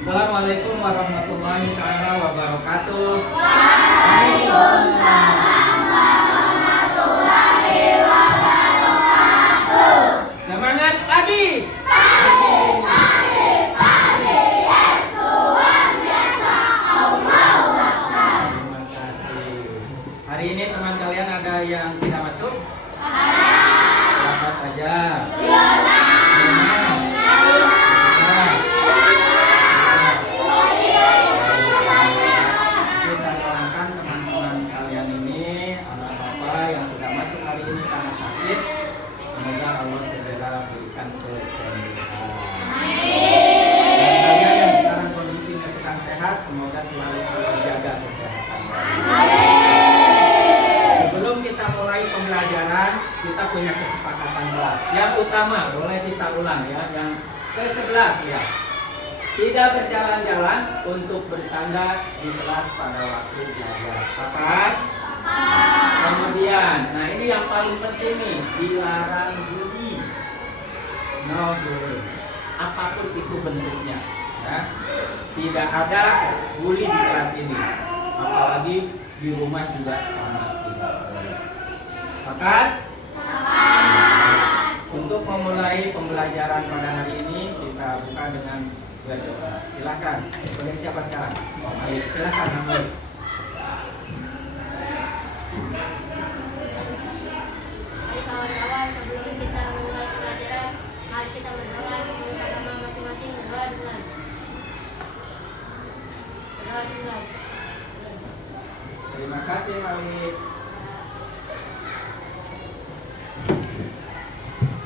Assalamualaikum warahmatullahi taala wabarakatuh. Waalaikumsalam warahmatullahi wabarakatuh. Semangat pagi. Pagi, yes, luar biasa. Allahu Akbar. Terima kasih. Hari ini teman kalian ada yang tidak masuk? Ada. Siapa saja? Yola. Kita doakan teman-teman kalian ini, anak bapak yang tidak masuk hari ini karena sakit, semoga Allah segera berikan kesembuhan. Dan kalian yang sekarang kondisinya sedang sehat, semoga selalu Allah jaga kesehatan. Sebelum kita mulai pembelajaran, kita punya kesepakatan kelas. Yang utama, boleh kita ulang ya, yang ke-11 ya. Tidak berjalan-jalan untuk bercanda di kelas pada waktu belajar. Sepakat? Kemudian, nah ini yang paling penting nih, dilarang bully. No bully. Apapun itu bentuknya. Ya. Tidak ada bully di kelas ini. Apalagi di rumah juga sama tidak boleh. Sepakat? Untuk memulai pembelajaran pada hari ini, kita buka dengan berdoa. Silakan. Boleh siapa sekarang? Ayo, silakan Amel. Mari kawan-kawan, sebelum kita mulai pelajaran, mari kita berdoa menurut agama masing-masing. Berdoa dimulai. Berdoa dimulai. Terima kasih Malik.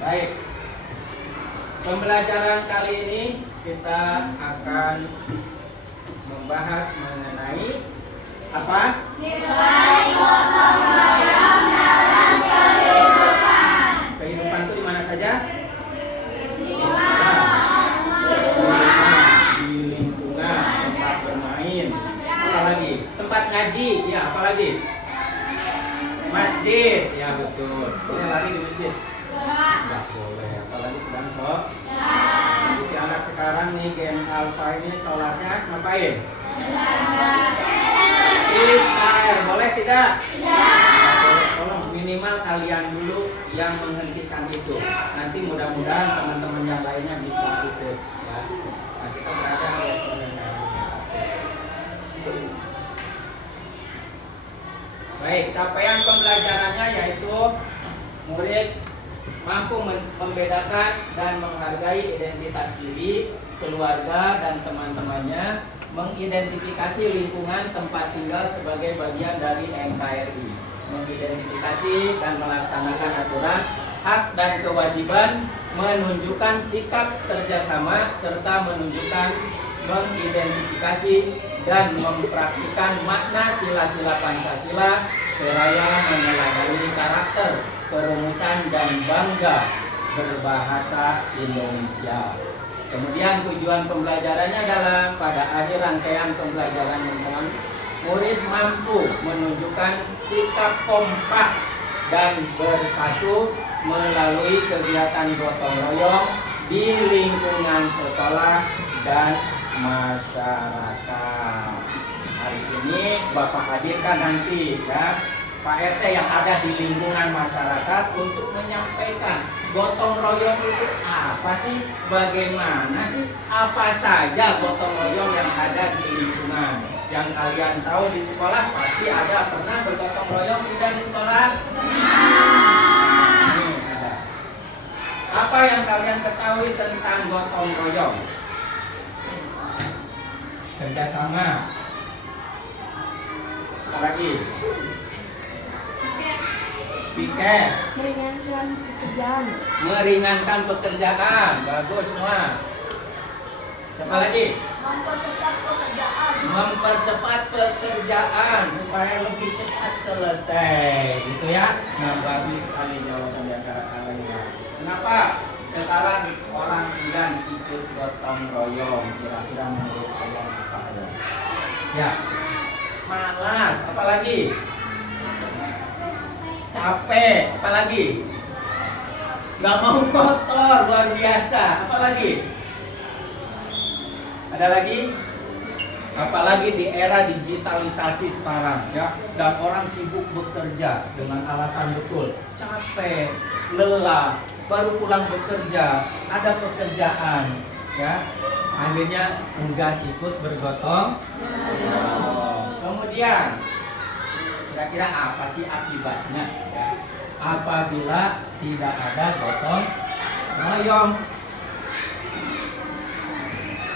Baik. Pembelajaran kali ini kita akan membahas mengenai apa? Nilai gotong royong dalam kehidupan. Kehidupan itu di mana saja? Di lingkungan, tempat bermain. Apa lagi? Tempat ngaji, ya apa lagi? Masjid, ya betul. Boleh lari di masjid? Enggak boleh, apalagi sedang sholat. Si anak sekarang nih Gen Alpha ini sholatnya ngapain? Freestyle, boleh tidak? Boleh. Tolong minimal kalian dulu yang menghentikan itu. Nanti mudah-mudahan teman-teman yang lainnya bisa ikut. Ya. Nah, kita berada di baik, capaian pembelajarannya yaitu murid mampu membedakan dan menghargai identitas diri, keluarga dan teman-temannya, mengidentifikasi lingkungan tempat tinggal sebagai bagian dari NKRI, mengidentifikasi dan melaksanakan aturan, hak dan kewajiban, menunjukkan sikap kerjasama serta menunjukkan, mengidentifikasi dan mempraktikkan makna sila-sila Pancasila seraya meneladani karakter, kerumusan dan bangga berbahasa Indonesia. Kemudian tujuan pembelajarannya adalah pada akhir rangkaian pembelajaran teman-teman, murid mampu menunjukkan sikap kompak dan bersatu melalui kegiatan gotong royong di lingkungan sekolah dan masyarakat. Hari ini Bapak hadirkan nanti ya Pak RT yang ada di lingkungan masyarakat untuk menyampaikan gotong royong itu apa sih, bagaimana sih, apa saja gotong royong yang ada di lingkungan. Yang kalian tahu di sekolah pasti ada, pernah bergotong royong tidak di sekolah? Nih ada. Apa yang kalian ketahui tentang gotong royong? Kerjasama. Apa lagi? Piket. Meringankan pekerjaan. Meringankan pekerjaan. Bagus semua. Siapa lagi? Mempercepat pekerjaan. Mempercepat pekerjaan supaya lebih cepat selesai, gitu ya. Nah, bagus sekali jawaban di antara kalian. Kenapa sekarang orang enggan ikut gotong royong? Kira-kira menurut kalian apa ya? Ya, malas. Apalagi? Capek. Apalagi? Gak mau kotor, luar biasa. Apalagi? Ada lagi? Apalagi di era digitalisasi sekarang ya, dan orang sibuk bekerja dengan alasan betul capek, lelah, baru pulang bekerja, ada pekerjaan ya, akhirnya enggan ikut bergotong royong. Kemudian kira-kira apa sih akibatnya ya, apabila tidak ada gotong royong?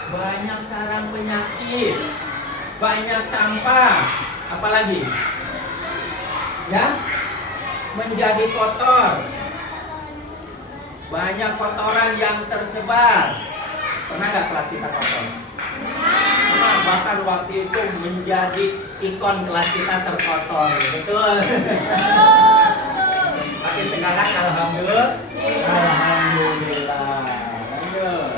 Banyak sarang penyakit, banyak sampah, apalagi ya, menjadi kotor, banyak kotoran yang tersebar. Pernah nggak kelas kita kotor? Pernah, bahkan waktu itu menjadi ikon kelas kita terkotor, betul? Tapi sekarang alhamdulillah, alhamdulillah. Lanjut.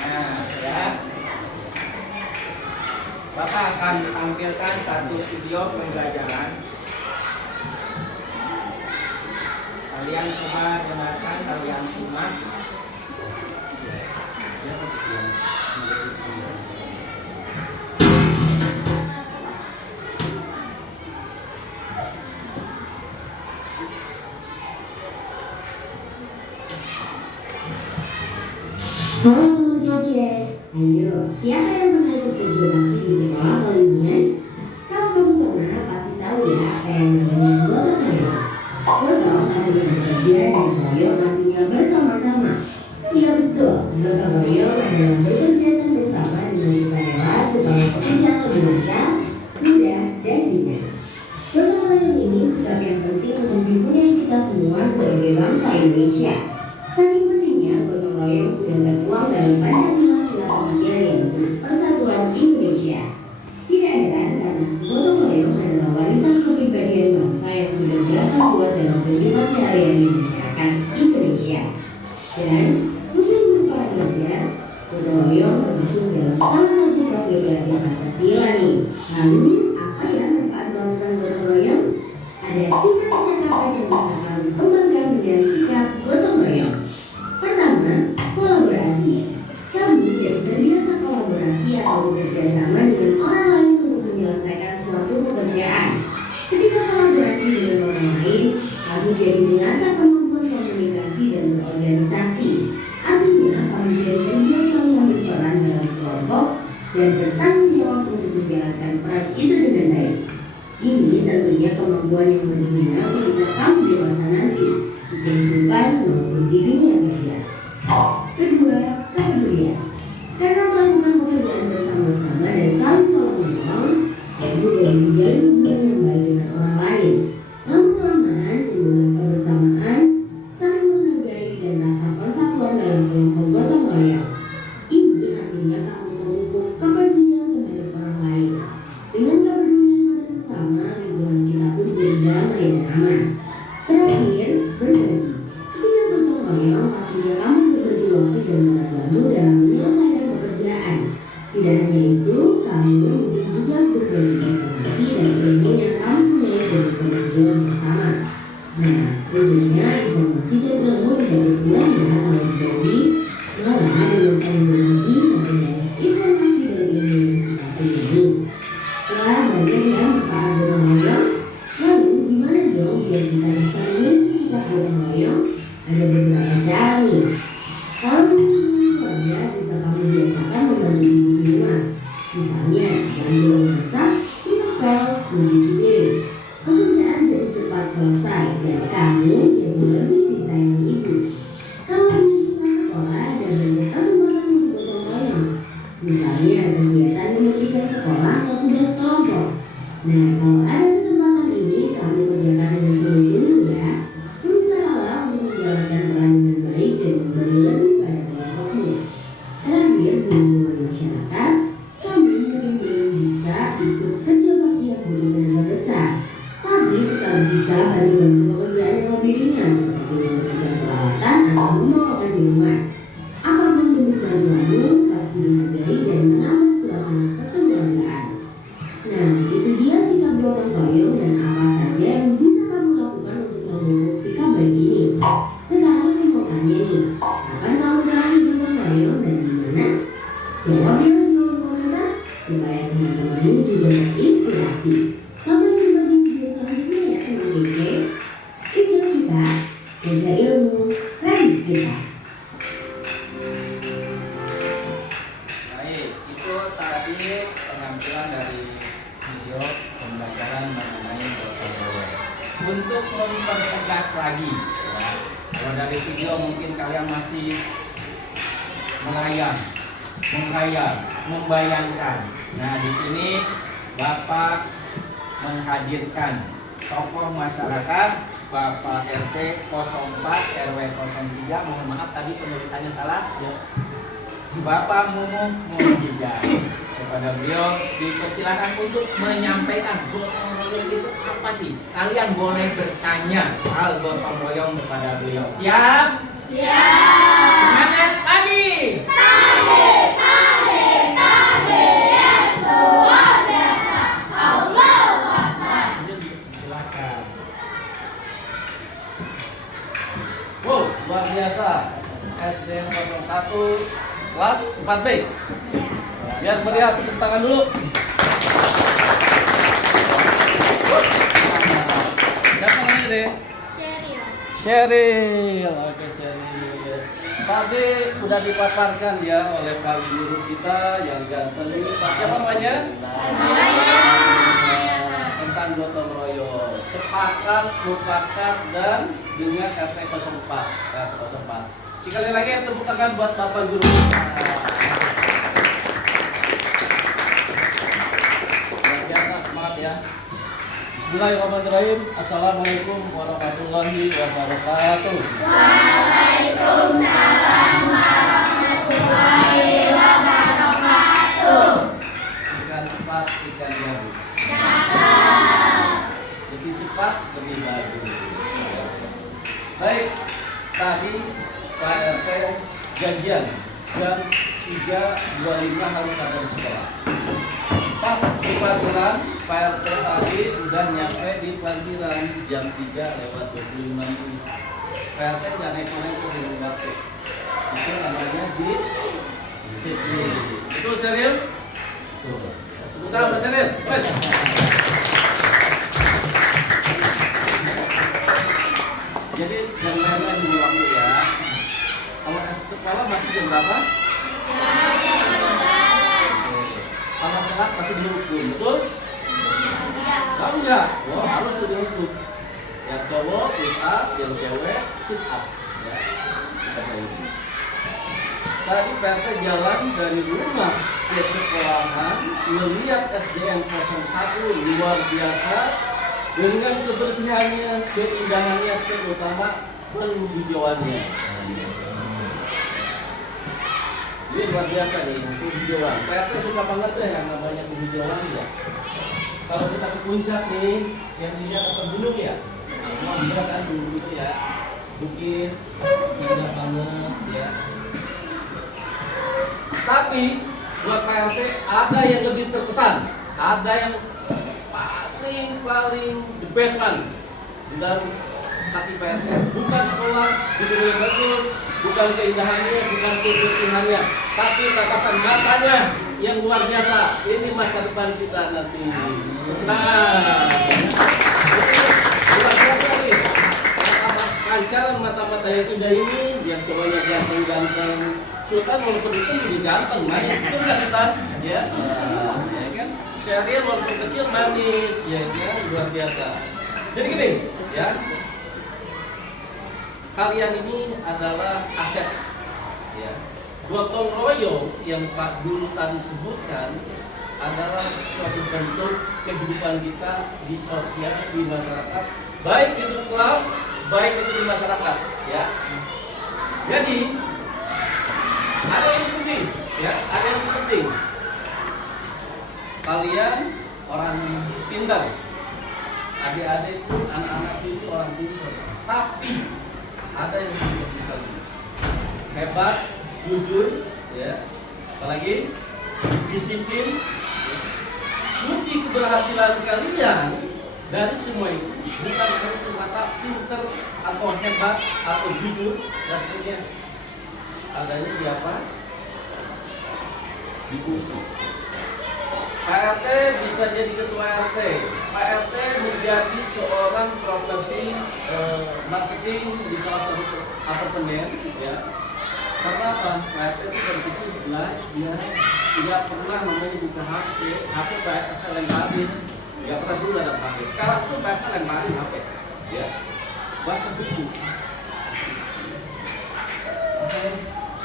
Nah, ya. Bapak akan tampilkan satu video pembelajaran. Kalian coba dengarkan, kalian simak. Halo Joce, ayo siapa yang pernah ikut geografi di sekolah atau liburan? Kalau kamu pernah pasti tahu ya apa yang namanya gotong royong. Gotong artinya bekerja dan royong artinya bersama-sama. Iya betul, gotong royong adalah bekerja dan bersama dengan sukarela supaya pekerjaan lebih lancar, mudah dan ringan. Gotong royong ini sikap yang penting untuk dipunyai kita semua sebagai bangsa Indonesia. Saking pentingnya gotong royong sudah tertuang dalam Pancasila ketiga yaitu Persatuan Indonesia. Tidak heran karena gotong royong adalah warisan kepribadian bangsa yang sudah belasan buat dalam kehidupan sehari-hari masyarakat Indonesia. Dan untuk para pelajar, gotong royong termasuk dalam salah satu profil belajar Pancasila nih. Lalu apa ya manfaat melakukan gotong royong? Ada 3 kecakapan yang bisa kami kembangkan menjadi sikap gotong royong. Pertama, kolaborasi. Kami yang terbiasa kolaborasi atau bekerja sama dengan orang lain untuk menyelesaikan suatu pekerjaan. Ketika kolaborasi dengan orang lain, kami jadi mengasah kemampuan komunikasi dan berorganisasi. Artinya, kami jadi terbiasa mengambil peran dalam kelompok dan bertanggung jawab untuk menjalankan peran itu dengan baik. Ini tentunya kemampuan yang berguna ketika kami dewasa nanti di kehidupan maupun di dunia kerja. Kedua, kepedulian. Karena melakukan pekerjaan bersama-sama dan saling tolong-menolong, kami jadi menjalin hubungan yang baik dengan orang lain. Lama-kelamaan timbullah kebersamaan, saling menghargai dan rasa persatuan dalam kelompok gotong royong. Ini artinya kami memupuk kepedulian terhadap orang lain. Dengan kepedulian pada sesama, lingkungan kita pun jadi damai dan aman. Terakhir, berbagi. Ketika gotong royong, artinya kami berbagi waktu dan tenagamu dalam menyelesaikan pekerjaan. Tidak hanya itu, kami mungkin juga berbagi informasi dan ilmu yang kami punya dari kemajuan bersama. Nah, tentunya informasi dan ilmu tidak berkurang ya kalau berbagi, malah dengan saling berbagi mempunyai informasi dan ilmu yang kita punyai. Setelah banyak ya manfaat gotong royong, lalu gimana dong biar kita bisa memiliki sikap gotong royong? Ada beberapa cara nih. Kalau menurut keluarga bisa kamu biasakan membantu ibu di rumah. Misalnya bantu memasak, ngepel, mencuci piring. Pekerjaan jadi cepat selesai dan kamu jadi lebih disayangi ibu. Kalau kamu suka sekolah dan banyak kesempatan untuk gotong royong, misalnya kegiatan yang memberikan sekolah atau tugas kelompok. Nah, kalau ada kesempatan ini kamu kerjakan dengan sungguh-sungguh ya. Berusahalah untuk menjalankan peran dengan baik dan memberi lebih pada kelompokmu. Terakhir, di lingkungan masyarakat, kami mungkin Jawab dengan kolom komentar supaya teman-teman juga terinspirasi. Sampai jumpa di video selanjutnya ya teman kece. Kecil kita, kejar ilmu, raih kita. Baik, itu tadi penampilan dari video pembelajaran mengenai gotong royong. Untuk mempertegas lagi, ya, kalau dari video mungkin kalian masih melayang, menghayal, membayangkan. Nah, di sini Bapak menghadirkan tokoh masyarakat, Bapak RT 04 RW 03. Mohon maaf tadi penulisannya salah. Bapak Mumu Hijau. Kepada beliau dipersilakan untuk menyampaikan gotong royong itu apa sih? Kalian boleh bertanya hal gotong royong kepada beliau. Siap? Siap. Semangat tadi. Yes, luar biasa. Allahu Akbar. Silakan. Wow, luar biasa. SDN 01 kelas 4B. Biar meriah, tepuk tangan dulu. Siapa namanya deh? Sheryl. Sheryl. Oke, Sheryl. Tadi udah dipaparkan ya oleh Pak Guru kita yang ganteng ini. Pak siapa namanya? Tentang gotong royong. Sepakat, mufakat dan dengan RT 04. RT 04. Sekali lagi tepuk tangan buat Bapak Guru kita. Luar biasa, semangat ya. Bismillahirrahmanirrahim. Assalamualaikum warahmatullahi wabarakatuh. Waalaikumsalam warahmatullahi wabarakatuh. Ikan cepat, ikan dihabis. Lebih cepat, lebih bagus. Baik, tadi Pak RT janjian jam 3.25 harus ada di sekolah. Pas di parkiran, Pak RT tadi udah nyampe di parkiran jam 3:25 menit. Pak RT jangan naik-naik di waktu. Itu namanya di disiplin. Itu serius? Tuh. Bukan Mas Serius. Wes. Jadi jangan main-main di waktu ya. Kalau sekolah masih jam berapa? Kalau kelas masih dihukum, betul? Tahu nggak? Wah, harus dihukum. Yang cowok push up, yang cewek sit up. Ya, bahasa Inggris. Tadi PRT jalan dari rumah ke sekolahan, melihat SDN 01 luar biasa dengan kebersihannya, keindahannya, terutama penghijauannya. Ini luar biasa nih, penghijauan. PRT suka banget deh yang namanya penghijauan ya. Kalau kita ke puncak nih, yang dilihat apa gunung ya? Iya kan gunung itu ya, bukit, indah banget ya. Tapi buat PRT ada yang lebih terkesan, ada yang paling the best one dari hati PRT. Bukan sekolah, gedung yang bagus, bukan keindahannya, bukan kebersihannya, tapi tatapan matanya yang luar biasa. Ini masa depan kita nanti. Nah, ini luar biasa nih. Pancaran mata-mata yang indah ini, yang cowoknya ganteng-ganteng. Sultan walaupun itu jadi ganteng, manis, betul nggak Sultan? Ya, ya kan? Sheryl walaupun kecil manis, ya kan? Luar biasa. Jadi gini, ya. Kalian ini adalah aset, ya. Gotong royong yang Pak Guru tadi sebutkan adalah suatu bentuk kehidupan kita di sosial, di masyarakat, baik itu kelas, baik itu di masyarakat, ya. Jadi ada yang penting, ya, ada yang penting. Kalian orang pintar, adik-adik pun, anak-anak itu orang pintar. Tapi ada yang lebih bagus lagi, hebat, jujur, ya. Apalagi disiplin. Ya. Kunci keberhasilan kalian dari semua itu bukan hanya semata pintar atau hebat atau jujur dan sebagainya. Adanya di apa? di buku. Pak RT bisa jadi ketua RT. Pak RT menjadi seorang profesi marketing di salah satu apartemen, ya. Karena apa? Pak RT itu dari kecil dia tidak pernah namanya buka HP. HP Pak RT lemparin, nggak pernah dulu ada HP. Sekarang tuh Pak RT lemparin HP, ya. Baca buku.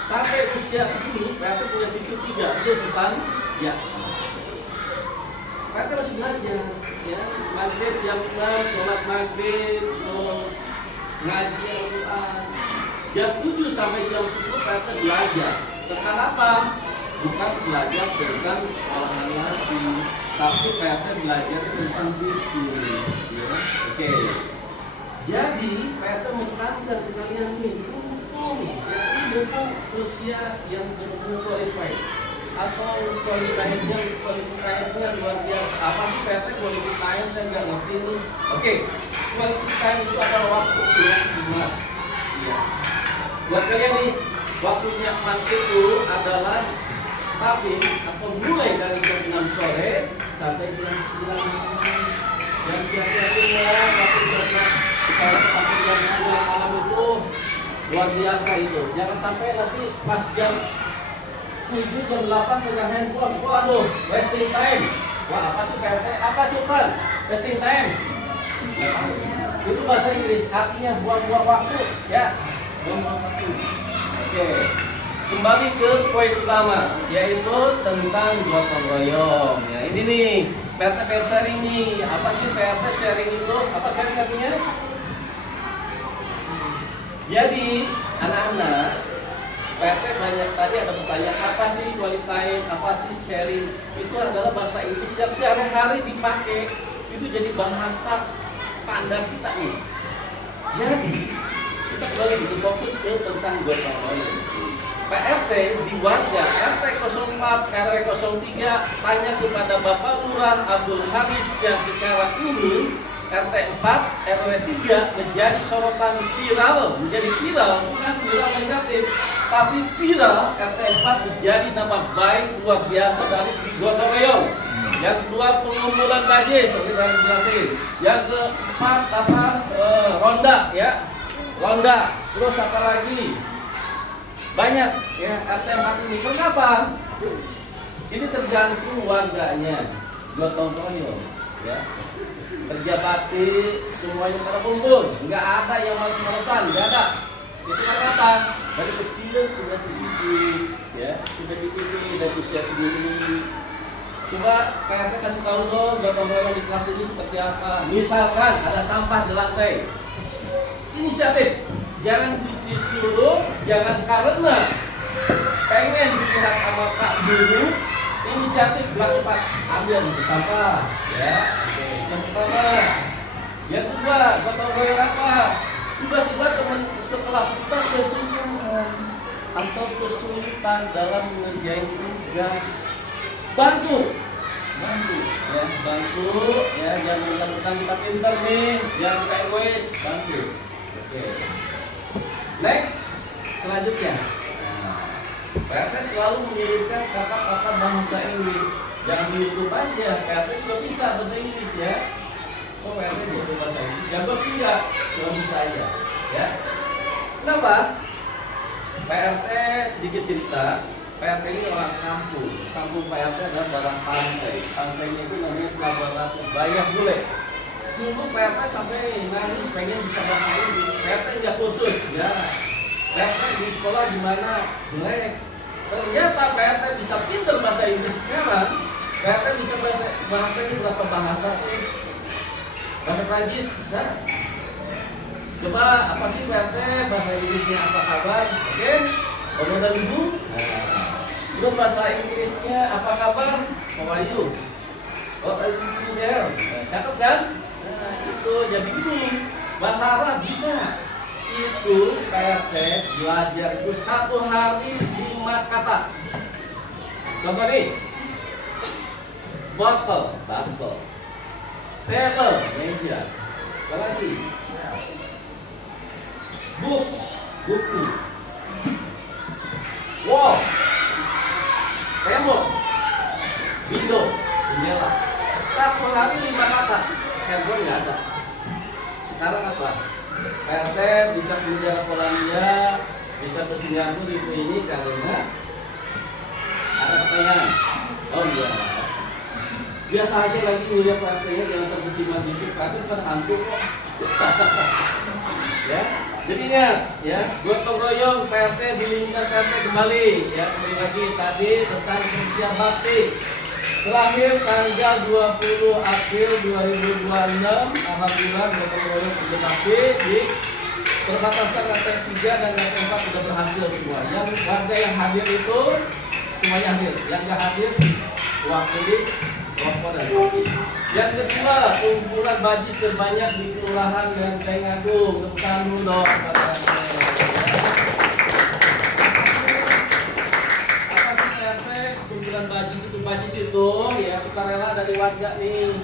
Sampai usia segini, Pak RT punya cucu 3, itu Sultan, ya. Pak RT masih belajar, ya. Maghrib jam 6, sholat maghrib, terus ngaji Al-Quran. Jam 7 sampai jam 10 Pak RT belajar. Tentang apa? Bukan belajar tentang sekolahan lagi, tapi Pak RT belajar tentang bisnis, ya. Oke. Jadi Pak RT menerangkan ke kalian nih, buku usia yang benar-benar qualified atau qualified-nya luar biasa. Apa sih PT qualified? Saya nggak ngerti nih. Oke, qualified itu adalah waktu yang emas. Ya. Buat kalian nih, waktunya emas itu adalah starting atau mulai dari jam 6 sore sampai jam 9 malam. Yang sia-sianya waktu jam sampai jam 9 malam itu luar biasa itu. Jangan sampai nanti pas jam 7 jam 8 pegang handphone. Waduh, wasting time. Wah, apa sih PT? Apa Sultan? Wasting time. Itu bahasa Inggris, artinya buang-buang waktu, ya. Buang-buang waktu. Oke. Kembali ke poin utama, yaitu tentang gotong royong. Ya, ini nih, PT sharing nih. Apa sih PT sharing itu? Apa sharing artinya? Jadi anak-anak, PT banyak tadi ada pertanyaan apa sih quality time, apa sih sharing? Itu adalah bahasa Inggris yang sehari-hari dipakai. Itu jadi bahasa standar kita nih. Jadi kita kembali fokus ke tentang gotong royong. PRT di warga RT 04, RW 03 tanya kepada Bapak Lurah Abdul Haris yang sekarang ini RT 4, RW 3 menjadi sorotan viral, menjadi viral, bukan viral negatif, tapi viral. RT 4 menjadi nama baik luar biasa dari segi gotong royong. Yang kedua pengumpulan bajis, seperti tadi jelasin. Yang keempat ronda, ya, ronda. Terus apa lagi? Banyak, ya, RT 4 ini. Kenapa? Ini tergantung warganya, gotong royong, ya. Kerja bakti semuanya pada kumpul, nggak ada yang males-malesan, nggak ada. Itu karena apa? Dari kecil sudah dididik, ya, sudah dididik dari usia segini. Coba PRT kasih tahu dong gotong royong di kelas ini seperti apa. Misalkan ada sampah di lantai, inisiatif, jangan disuruh, jangan karena pengen dilihat sama Kak Guru, inisiatif gerak cepat ambil sampah, ya. Yang pertama, yang kedua, gotong royong apa? Tiba-tiba teman sekelas kita kesusahan atau kesulitan dalam mengerjain tugas, bantu, ya, jangan mentang-mentang kita pintar nih, jangan kita egois, bantu. Oke. Next, selanjutnya. PRT selalu mengirimkan kata-kata bahasa Inggris. Jangan di YouTube aja, PRT juga bisa bahasa Inggris, ya. Oh, PRT juga bahasa Inggris. Jago sih enggak, cuma bisa aja, ya. Kenapa? PRT sedikit cerita. PRT ini orang kampung. Kampung PRT adalah barang pantai. Pantainya itu namanya Pelabuhan Ratu, Bayah Bule. Dulu PRT sampai nangis pengen bisa bahasa Inggris. PRT nggak khusus, ya. PRT di sekolah gimana? Jelek. Ternyata PRT bisa pintar bahasa Inggris sekarang. PRT bisa bahasa ini berapa bahasa sih? Bahasa Prancis bisa. Coba apa sih PRT bahasa Inggrisnya apa kabar? Oke. Kamu dan ibu. Terus bahasa Inggrisnya apa kabar? How are you? What are you doing there? Cakep kan? Nah, itu jadi bingung. Bahasa Arab bisa. Itu PRT belajar itu 1 hari 5 kata. Contoh nih, botol, table, meja, apa lagi? Book, buku, wall, tembok, window, jendela. Satu hari 5 kata, handphone nggak ada. Sekarang apa? PRT bisa ke negara Polandia, bisa ke Singapura di ini karena ada pertanyaan. Oh iya. Biasa aja lagi ngeliat PRT-nya jangan terkesima gitu, PRT bukan hantu kok. Ya, jadi ingat ya, gotong royong PRT dilingkar PRT kembali ya, kembali lagi tadi tentang kerja bakti. Terakhir tanggal 20 April 2026, alhamdulillah gotong royong kerja bakti di perbatasan RT 3 dan RT 4 sudah berhasil semua. Yang warga yang hadir itu semuanya hadir, yang nggak hadir wakili rokok dan kopi. Yang kedua, kumpulan bajis terbanyak di Kelurahan Lenteng Agung. Tepuk tangan dulu dong. Apa sih PRT? Kumpulan bajis itu ya sukarela dari warga nih.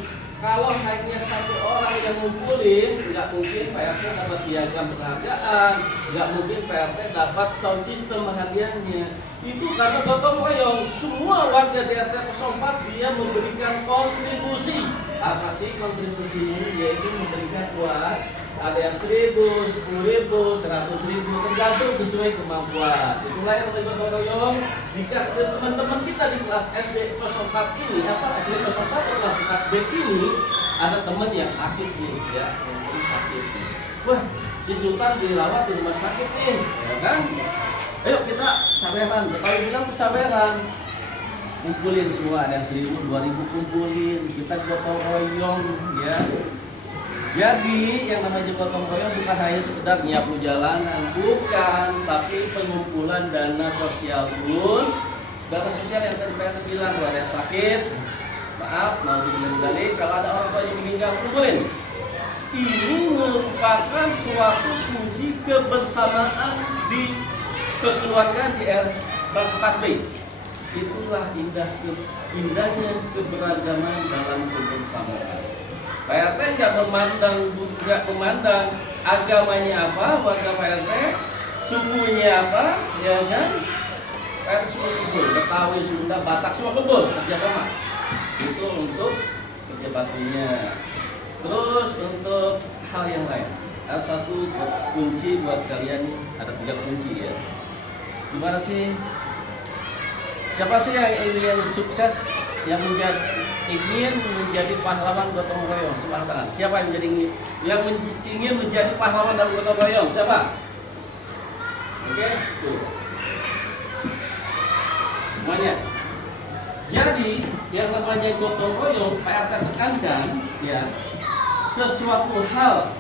Kalau hanya satu orang yang ngumpulin, nggak mungkin PRT dapat piagam penghargaan, nggak mungkin PRT dapat sound system hadiahnya. Itu karena gotong royong, semua warga di RT 04 dia memberikan kontribusi. Apa sih kontribusinya? Yaitu memberikan uang. Ada yang 1.000, 10.000, 100.000, tergantung sesuai kemampuan. Itulah yang oleh gotong royong. Jika teman-teman kita di kelas SD 04 ini, SD 01 kelas 4B ini, ada teman yang sakit nih, ya, yang sakit nih. Wah, si Sultan dirawat di rumah sakit nih, ya kan? Ayo kita sabaran, kalau bilang kesabaran, kumpulin semua, ada yang 1.000, 2.000 kumpulin, kita gotong royong, ya. Jadi yang namanya gotong royong bukan hanya sekedar nyapu jalanan, bukan, tapi pengumpulan dana sosial pun. Dana sosial yang tadi Pak bilang, kalau ada yang sakit, maaf, mau dibeli, kalau ada orang tua yang meninggal, kumpulin. Ini merupakan suatu kunci kebersamaan di kekeluargaan di kelas 4B. Itulah indahnya keberagaman dalam kebersamaan. PRT nggak memandang agamanya apa, warga PRT, sukunya apa, ya kan? PRT semua kumpul, Betawi, Sunda, Batak semua kumpul kerjasama. Itu untuk kerja baktinya. Terus untuk hal yang lain, ada satu kunci buat kalian nih, ada 3 kunci ya. Gimana sih? Siapa sih yang sukses, yang ingin menjadi pahlawan gotong royong? Coba angkat tangan. Siapa yang ingin menjadi pahlawan dalam gotong royong? Siapa? Oke, tuh. Semuanya. Jadi yang namanya gotong royong, PRT tekankan ya, sesuatu hal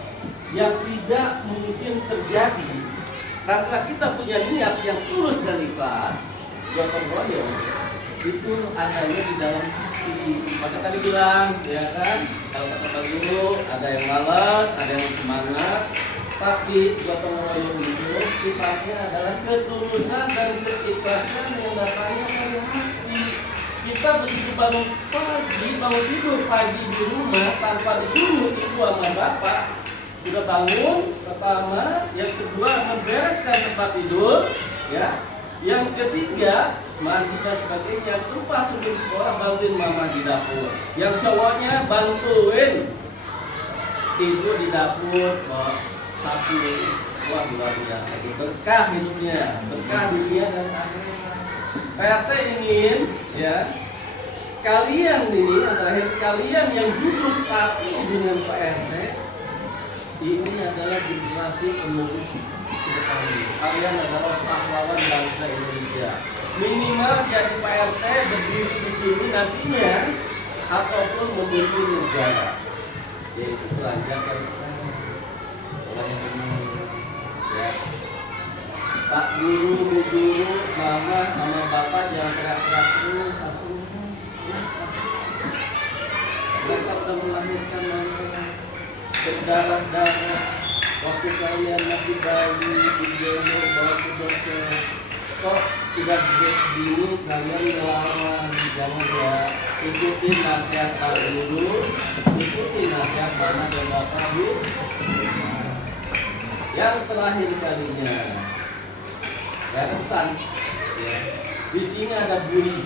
yang tidak mungkin terjadi karena kita punya niat yang tulus dan ikhlas. Gotong royong itu adanya di dalam hati. Maka tadi bilang, ya kan, kalau kata guru ada yang malas, ada yang semangat, tapi gotong royong itu sifatnya adalah ketulusan dan keikhlasan yang datangnya dari hati. Kita begitu bangun pagi, bangun tidur pagi di rumah tanpa disuruh ibu sama bapak, sudah bangun pertama, yang kedua membereskan tempat tidur, ya. Yang ketiga, mandi dan sebagainya. Keempat, sebelum sekolah bantuin mama di dapur. Yang cowoknya bantuin tidur di dapur, bawa sapu. Wah, luar biasa. Berkah hidupnya, berkah dunia dan akhirat. PRT ingin, ya, kalian ini, yang terakhir kalian yang duduk saat ini dengan PRT, ini adalah generasi penerus. Kalian adalah pahlawan bangsa Indonesia. Minimal jadi PRT berdiri di sini nantinya ataupun memimpin negara. Yaitu pelanjakan sekarang. Orang yang benar. Ya. Pak guru, bu guru, mama, sama bapak jangan teriak-teriak terus, asuhnya. Mereka sudah melahirkan mereka berdarah-darah. Waktu kalian masih bayi, digendong, bawa ke dokter, kok udah gini kalian ngelawan, jangan ya. Ikutin nasihat Pak Guru, ikutin nasihat Mama dan Bapak Bu. Yang terakhir kalinya, ya pesan, ya. Di sini ada bully.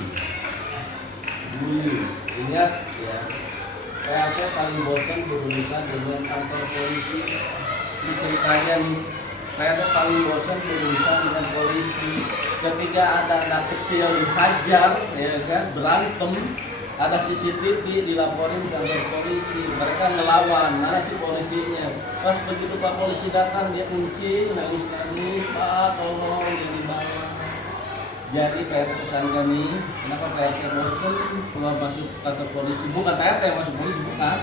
bully. Ingat ya, PRT paling bosan berurusan dengan kantor polisi. Ini ceritanya nih, PRT paling bosan berurusan dengan polisi. Ketika ada anak kecil dihajar, ya kan, berantem, ada CCTV dilaporin ke kantor polisi, mereka ngelawan, mana si polisinya? Pas begitu Pak polisi datang, dia kencing, nangis-nangis, Pak tolong jadi bawa. Jadi PRT pesankan nih, kenapa PRT bosen keluar masuk kantor polisi? Bukan PRT yang masuk polisi, bukan.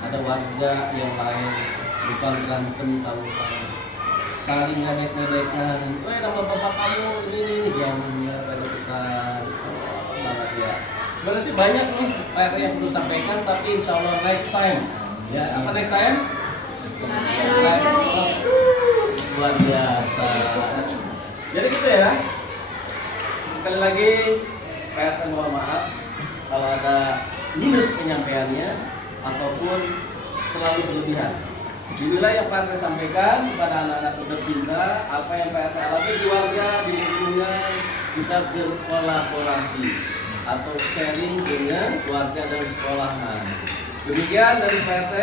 Ada warga yang lain, bukan berantem tahu-tahu, saling ngadek-ngadekan. Nama bapak kamu ini jangan pada pesan. Banget ya. Sebenarnya sih banyak nih PRT yang perlu sampaikan, tapi insya Allah next time. Ya, apa next time? Luar biasa. Jadi gitu ya. Sekali lagi PRT mohon maaf kalau ada minus penyampaiannya ataupun terlalu berlebihan. Inilah yang PRT sampaikan kepada anak-anak tercinta, apa yang PRT alami di warga, di lingkungan, kita berkolaborasi atau sharing dengan warga dan sekolahan. Demikian dari PRT,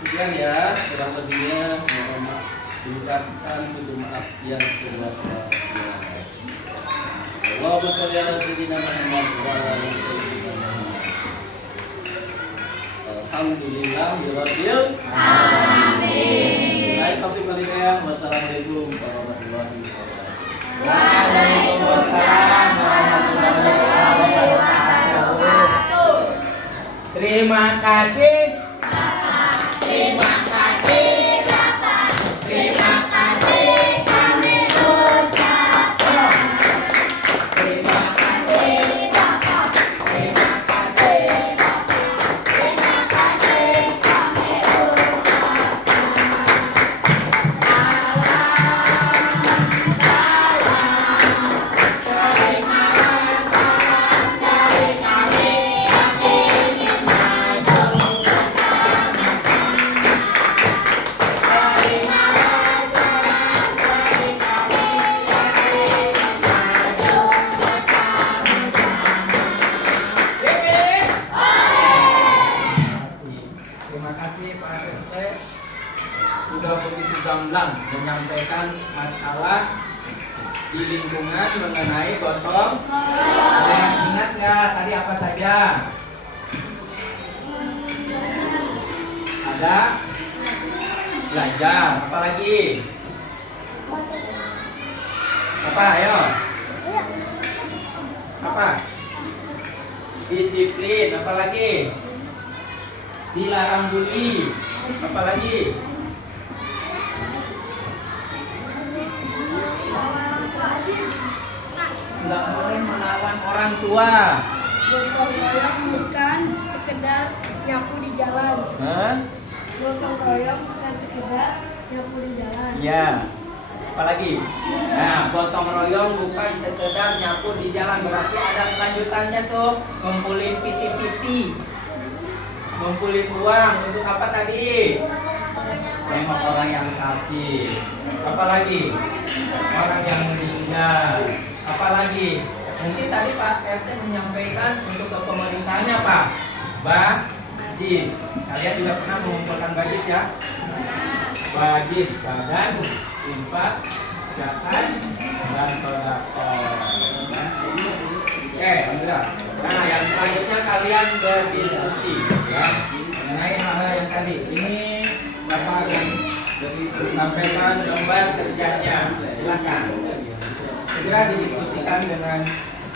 sekian ya, kurang lebihnya mohon maaf, diucapkan minta maaf yang sebesar-besarnya. Allahumma sholli ala sayyidina Muhammad wa ala ali sayyidina Muhammad. Alhamdulillahirabbil alamin. Baik, topik berikutnya. Wassalamualaikum warahmatullahi wabarakatuh. Waalaikumsalam warahmatullahi wabarakatuh. Terima kasih. Terima kasih Bapak, terima kasih kami ucapkan. Terima Kasih Bapak, terima kasih Bapak, terima kasih kami ucapkan. Salam dari kami yang ingin maju bersama-sama. Terima salam dari kami yang ingin maju bersama-sama. Terima kasih Pak RT sudah begitu gamblang menyampaikan masalah di lingkungan mengenai gotong royong. Ingat nggak tadi apa saja? Ada belajar, apa lagi? Apa ayo? Apa? Disiplin, apa lagi? Dilarang bully, apa lagi? Nggak boleh melawan orang tua. Gotong royong bukan sekedar nyapu di jalan. Hah? Gotong royong bukan sekedar nyapu di jalan. Ya. Apalagi? Nah, gotong royong bukan sekedar nyapu di jalan, berarti ada kelanjutannya tuh, ngumpulin piti-piti, ngumpulin uang untuk apa tadi? Nengok orang yang sakit. Apalagi? Orang yang meninggal. Apalagi? Mungkin tadi Pak RT menyampaikan untuk ke pemerintahnya Pak, Bajis. Kalian juga pernah mengumpulkan Bajis ya? Bajis, Badan Infak Zakat dan Sedekah. Oke, alhamdulillah. Nah, yang selanjutnya kalian berdiskusi ya mengenai hal-hal yang tadi. Ini Bapak akan sampaikan lembar kerjanya. Silakan. Segera didiskusikan dengan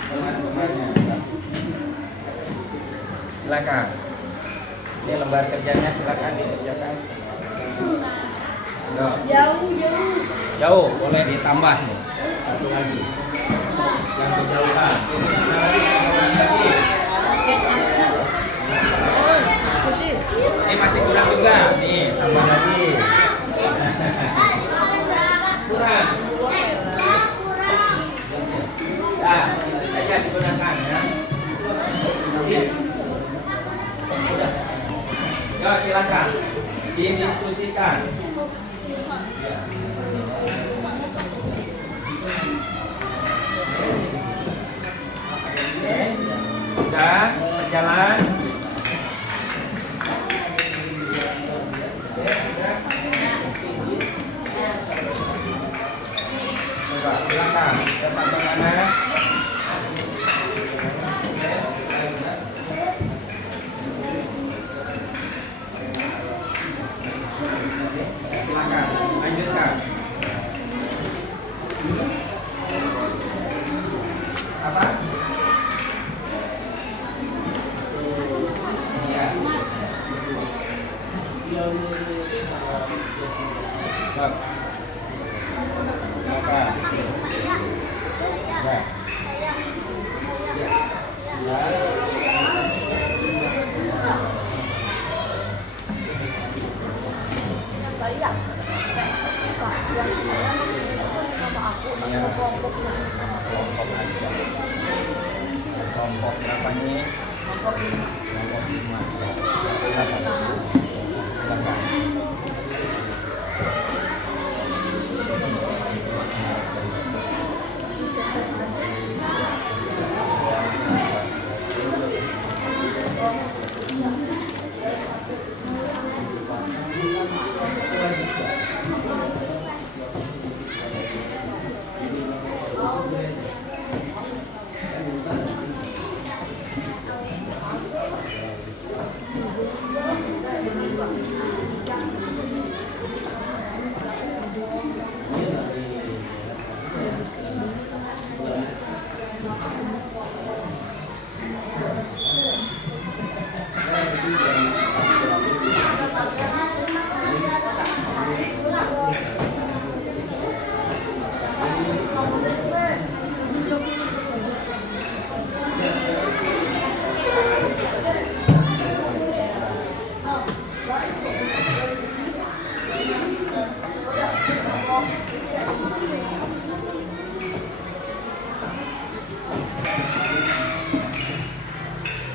teman-temannya. Silakan. Ini lembar kerjanya, silakan dikerjakan. Jauh, boleh ditambah satu lagi. Yang kejauhan. Ini masih kurang juga. Nih, tambah lagi. Kurang. Nah, itu saja digunakan ya. Udah. Yo, silakan didiskusikan. Oke, udah kerja Sok. Silakan. Ya. Kelompok berapa nih? Kelompok 5. Silakan.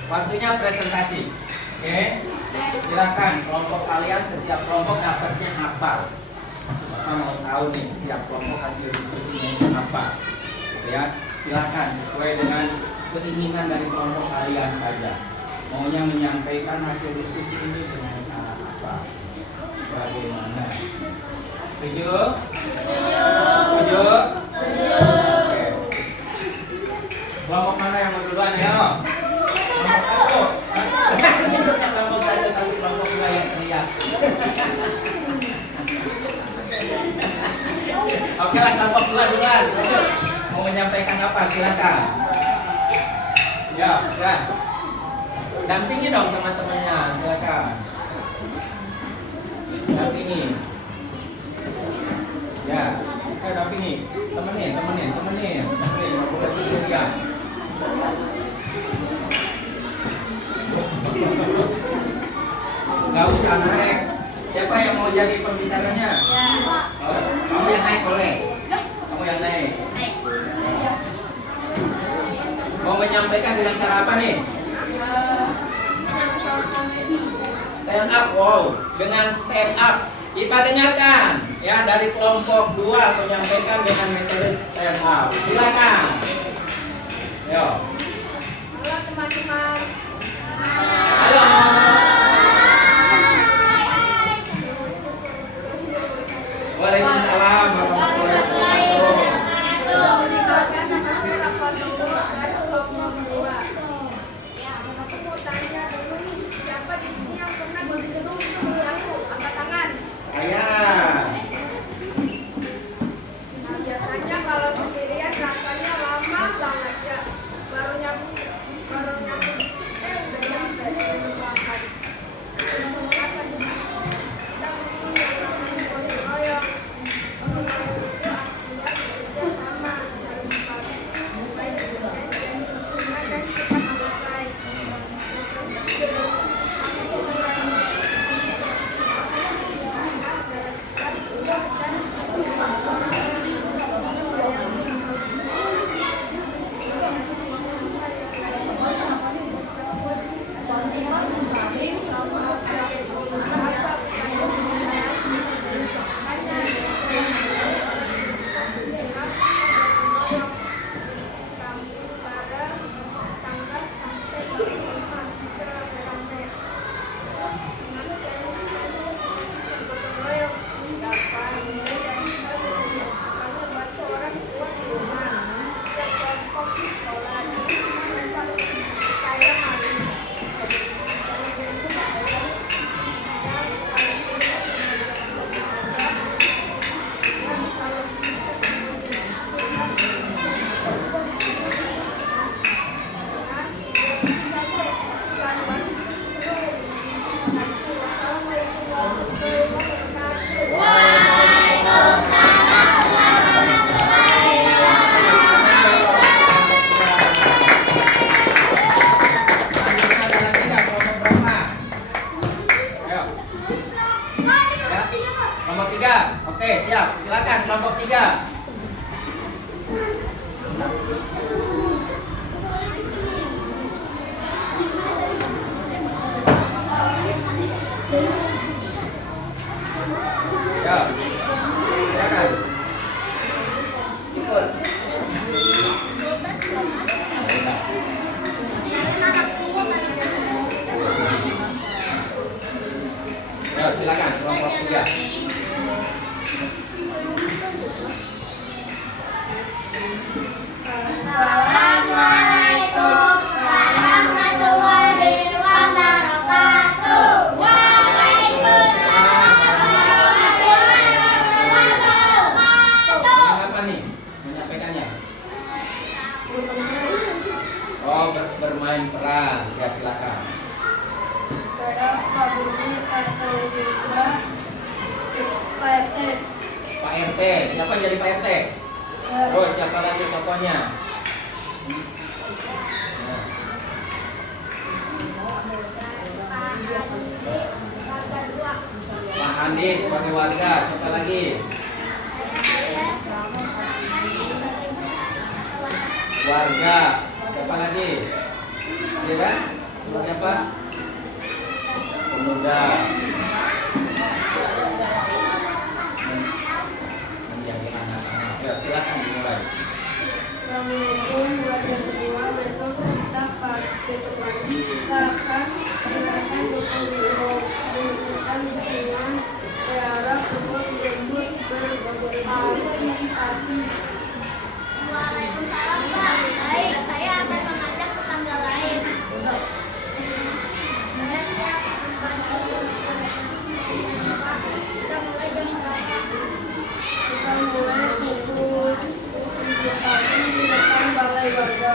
Waktunya presentasi. Oke. Silakan kelompok kalian, setiap kelompok dapatnya apa? Kita mau tahu nih setiap kelompok hasil diskusinya apa. Ya, silakan sesuai dengan keinginan dari kelompok kalian saja. Maunya menyampaikan hasil diskusi ini dengan cara apa? Bagaimana? Setuju? Setuju? Oke. Kelompok mana yang mau duluan ya? Kelompok 1 tapi kelompok 2 yang teriak. Oke lah, kelompok 2 duluan. Mau menyampaikan apa? Silakan. Ya, udah. Dampingi dong sama temannya, silakan. Dampingi. Ya, dampingi. Temenin. Nggak boleh sendiri ya. Gak usah naik. Siapa yang mau jadi pembicaranya? Oh, kamu yang naik boleh. Kamu yang naik. Mau menyampaikan dengan cara apa nih? Stand up, wow. Dengan stand up. Kita dengarkan ya dari kelompok 2 menyampaikan dengan metode stand up. Silakan. Yo. Halo teman-teman. Halo. Waalaikumsalam warahmatullahi wabarakatuh. Siapa di sini yang pernah beli gedung angkat tangan? Saya. Nah, biasanya kalau sendirian rasanya lama banget ya. Baru nyambung udah nyampe di makan. Ya. Assalamualaikum warahmatullahi wabarakatuh. Waalaikumsalam warahmatullahi wabarakatuh. Apa nih menyampaikannya? Oh, bermain peran. Ya, silakan. Saya Pak Budi atau juga Pak RT. Pak RT, siapa jadi Pak RT? Terus siapa lagi tokohnya? Nah. Pak Andi sebagai warga, siapa lagi? Warga, siapa lagi? Iya kan? Sebagai apa? Pemuda. Menjadi anak-anak. Ya, silakan dimulai. Assalamualaikum warahmatullahi wabarakatuh. Besok pagi kita akan mengadakan dokumen dengan saya harap semua disebut berpartisipasi. Waalaikumsalam Pak. Baik, saya akan mengajak tetangga lain. Kita mulai jam berapa? Kita mulai pukul 7 pagi di depan balai warga.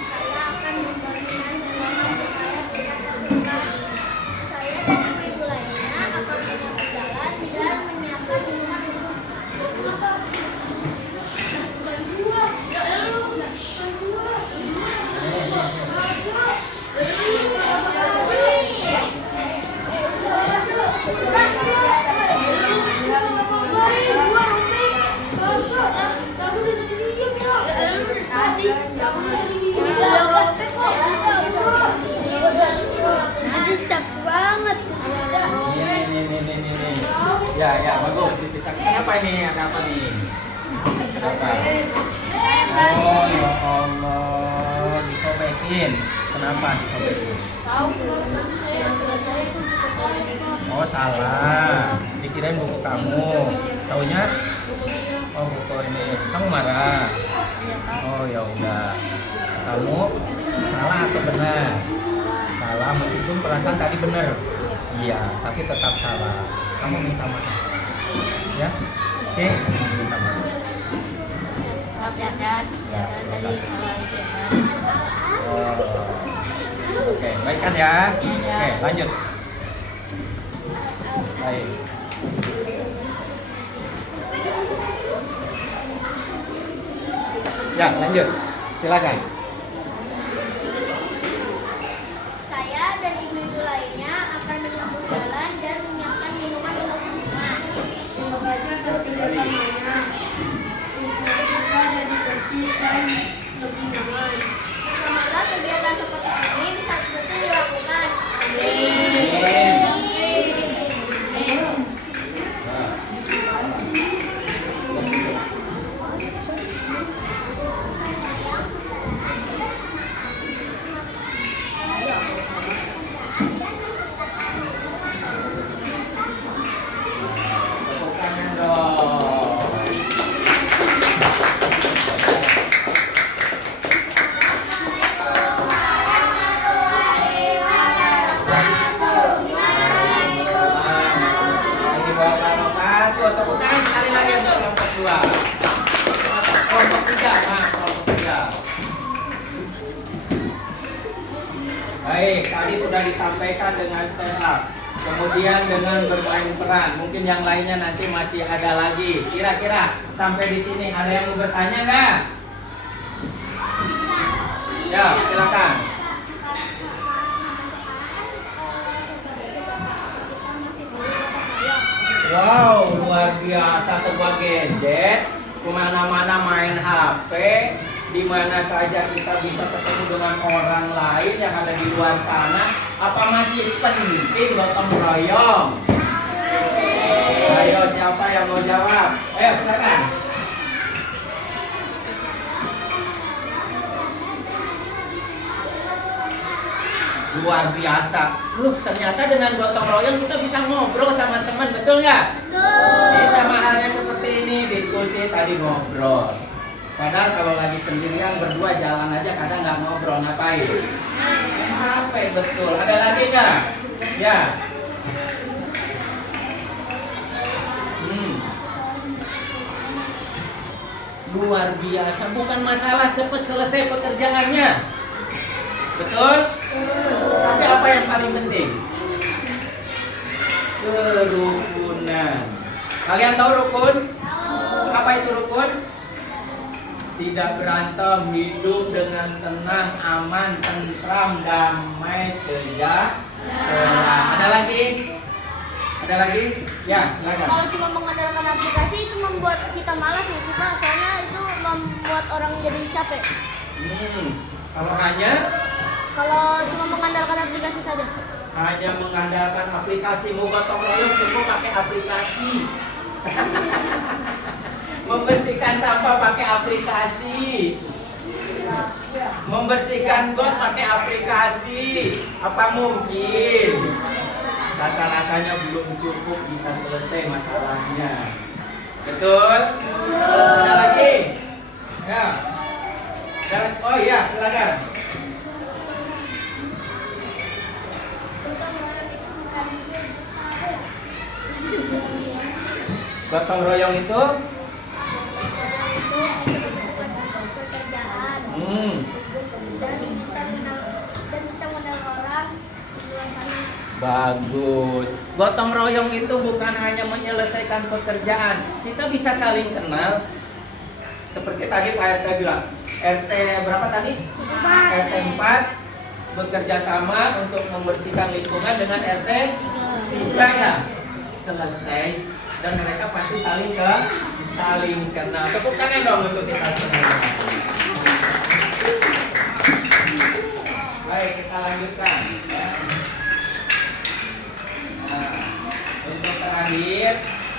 Saya akan membantukan dengan supaya tidak terbuka. Saya dan ibu-ibu lainnya akan menyiapkan jalan dan menyiapkan minuman untuk siswa. Ini. Ya, bagus. Dipisahkan. Kenapa ini? Ada apa nih? Apa? Oh, ya Allah. Disobekin. Kenapa disobekin? Oh, salah. Dikirain buku kamu. Taunya? Oh, buku ini. Kamu marah? Oh, ya udah. Kamu salah atau benar? Salah, meskipun perasaan tadi benar. Iya, tapi tetap salah. Kamu minta maaf. Ya? Oke, minta maaf. Maaf ya, Dad. Ya, Tadi salah ucapan. Oke, baikkan ya. Oke, lanjut. Baik. Ya, lanjut. Silakan. Saya dan ibu-ibu lainnya akan menyambut jalan dan menyiapkan minuman untuk semua. Terima kasih atas kerjasamanya. Untuk kita jadi bersih dan lebih nyaman. Semoga kegiatan seperti ini bisa terus dilakukan. Amin. Tepuk tangan dong. Lagi bawa kasut. Tepuk tangan sekali lagi untuk kelompok 2. Kelompok 3, kelompok 3. Baik, tadi sudah disampaikan dengan stand up. Kemudian dengan bermain peran. Mungkin yang lainnya nanti masih ada lagi. Kira-kira sampai di sini ada yang mau bertanya nggak? Ya, silakan. Wow, luar biasa sebuah gadget. Kemana-mana main HP, di mana saja kita bisa ketemu dengan orang lain yang ada di luar sana. Apa masih penting gotong royong? Ayo, siapa yang mau jawab? Ayo, silakan. Luar biasa. Ternyata dengan gotong royong kita bisa ngobrol sama teman, betul nggak? Ini sama halnya seperti ini, diskusi tadi ngobrol. Padahal kalau lagi sendirian berdua jalan aja kadang nggak ngobrol, ngapain? Main HP, betul. Ada lagi nggak? Ya. Luar biasa, bukan masalah cepat selesai pekerjaannya. Betul? Tapi apa yang paling penting? Kerukunan. Kalian tahu rukun? Apa itu rukun? Tidak berantem, hidup dengan tenang, aman, tentram, damai, sejahtera. Ada lagi? Ada lagi? Ya, silakan. Kalau cuma mengandalkan aplikasi itu membuat kita malas ya sih Pak, soalnya itu membuat orang jadi capek. Kalau cuma mengandalkan aplikasi saja. hanya mengandalkan aplikasi, mau gotong royong cukup pakai aplikasi. Membersihkan sampah pakai aplikasi. Membersihkan got pakai aplikasi. Apa mungkin? Rasa-rasanya belum cukup bisa selesai masalahnya. Betul? Ada lagi? Ya. Oh iya, silakan. Gotong royong itu Pekerjaan dan bisa mengenal orang di luar sana. bagus. Gotong royong itu bukan hanya menyelesaikan pekerjaan, kita bisa saling kenal. Seperti tadi Pak RT bilang, RT berapa tadi? RT 4 bekerja sama untuk membersihkan lingkungan dengan RT 3 ya. Selesai dan mereka pasti saling kenal. Tepuk tangan dong untuk kita semua. Baik, kita lanjutkan. Nah, untuk terakhir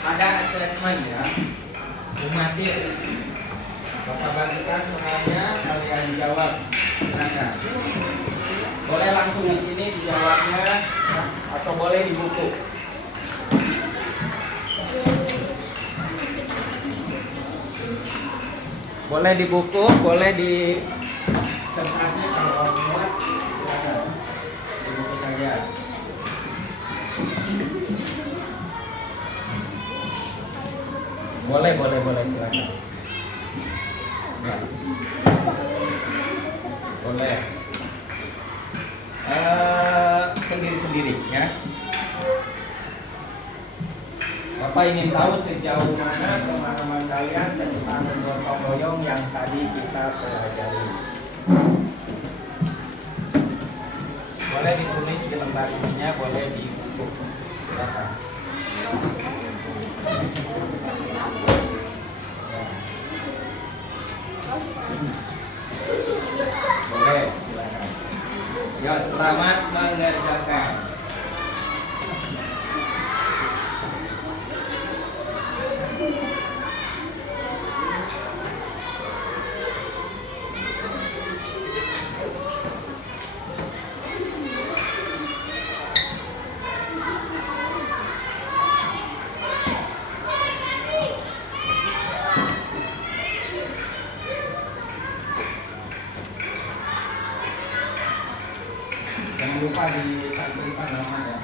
ada assessment ya, sumatif. Bapak bantukan soalnya, kalian jawab. Silakan. Boleh langsung di sini dijawabnya atau boleh di buku. Boleh di buku, boleh di kertasnya kalau muat, silakan. Di buku saja. Boleh silakan. Ya. Boleh. Sendiri-sendiri ya. Bapak ingin tahu sejauh mana pemahaman kalian tentang gotong royong yang tadi kita pelajari. Boleh ditulis di lembar ininya, boleh di buku. Silakan. Boleh, silakan. Ya, selamat mengerjakan. Jangan lupa dicantumkan namanya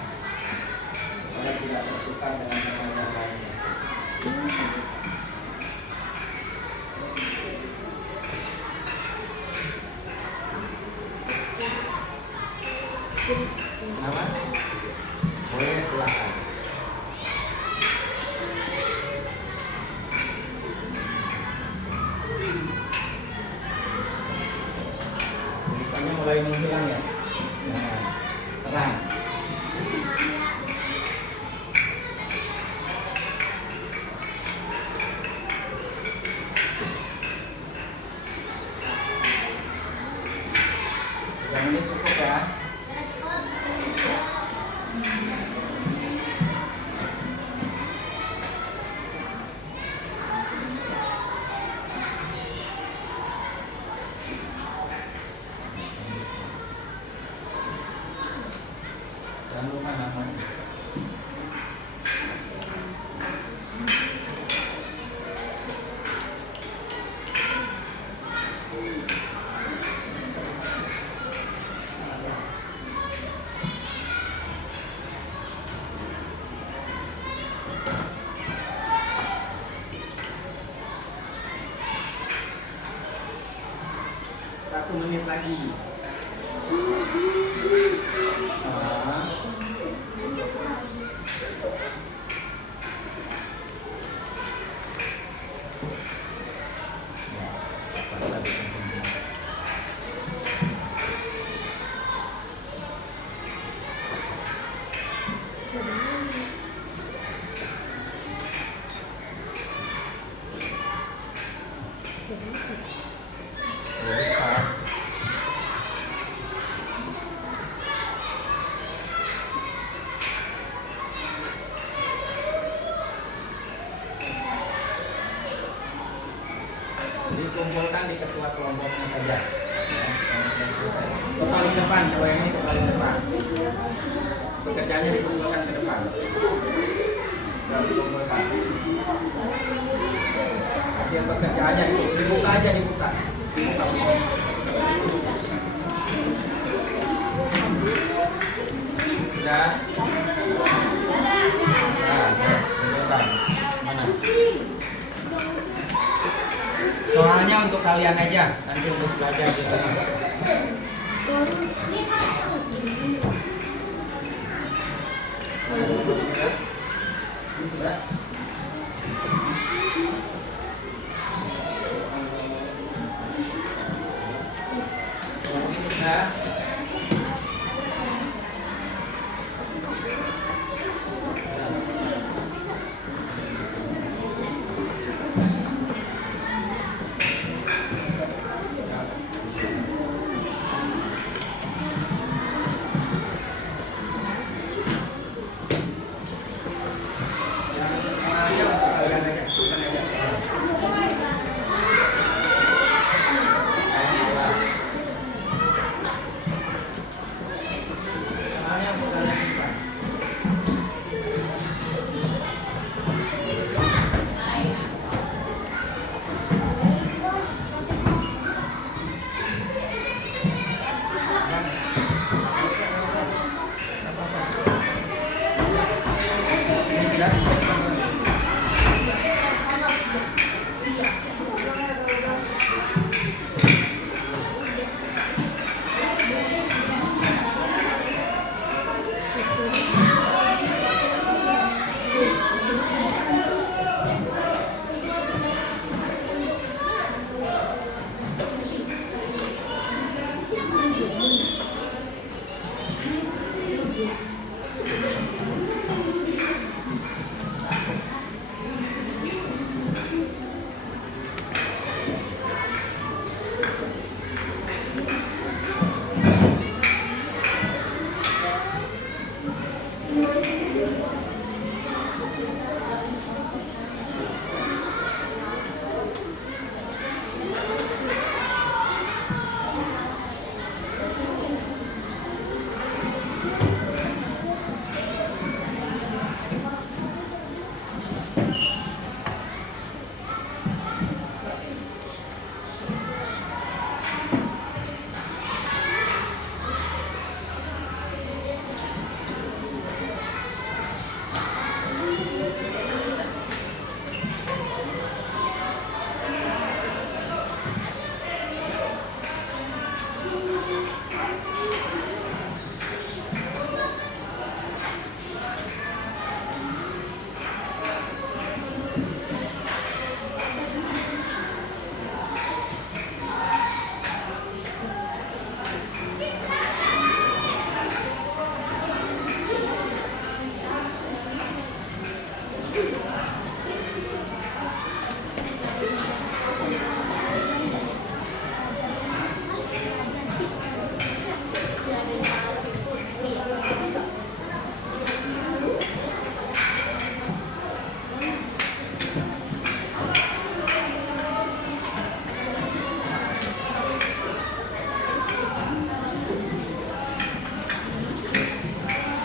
supaya tidak tertukar dengan teman yang lainnya. Nama? Boleh, silakan. Tulisannya mulai menghilang ya. Nah, terang. Yang ini cukup ya. Jangan lupa namanya. Satu menit lagi. Dikumpulkan di ketua kelompoknya saja. Ke paling depan, kalau ini ke paling depan. Pekerjaannya dikumpulkan ke depan. Dikumpulkan. Hasil pekerjaannya dibuka aja, dibuka. Sudah. Nah, mana? Soalnya untuk kalian aja, nanti untuk belajar di sana. Ini sudah. Sudah. Soalnya untuk kalian aja, bukan aja sekarang. Soalnya untuk kalian simpan.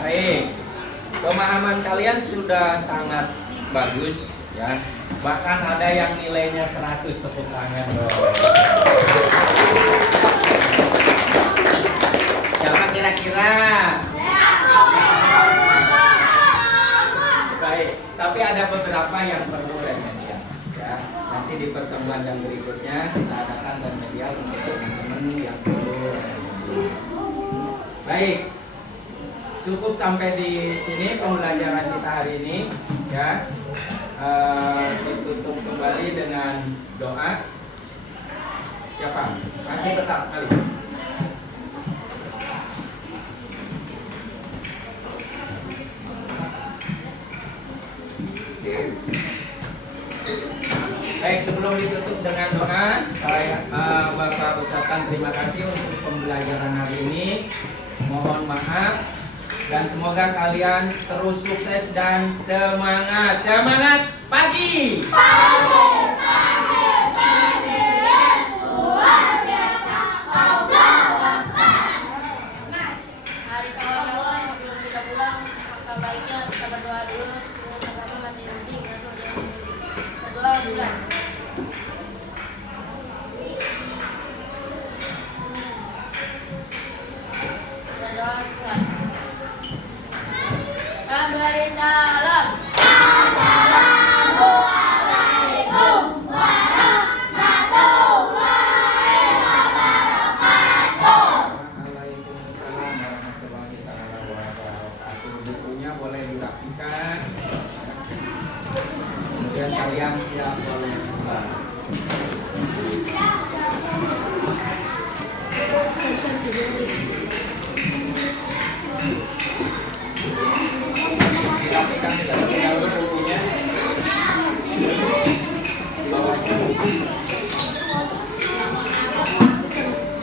Baik, pemahaman kalian sudah sangat bagus ya. Bahkan ada yang nilainya 100, tepuk tangan dong. Siapa kira-kira? Baik, tapi ada beberapa yang perlu remedial ya. Nanti di pertemuan yang berikutnya kita adakan remedial untuk teman-teman yang perlu remedial. Baik. Cukup sampai di sini pembelajaran kita hari ini ya. Ditutup kembali dengan doa. Siapa? Masih tetap kali. Baik, sebelum ditutup dengan doa, saya Bapak ucapkan terima kasih untuk pembelajaran hari ini. Mohon maaf dan semoga kalian terus sukses dan semangat. Semangat pagi. Hari kawan-kawan sebelum kita pulang, maka baiknya kita berdoa dulu sebelum agama masih nanti atau dia berdoa bulan. Berdoa bulan. Beri salam. Assalamualaikum warahmatullahi wabarakatuh. Waalaikumsalam warahmatullahi wabarakatuh. Bukunya boleh dirapikan. Kemudian kalian siap boleh pulang.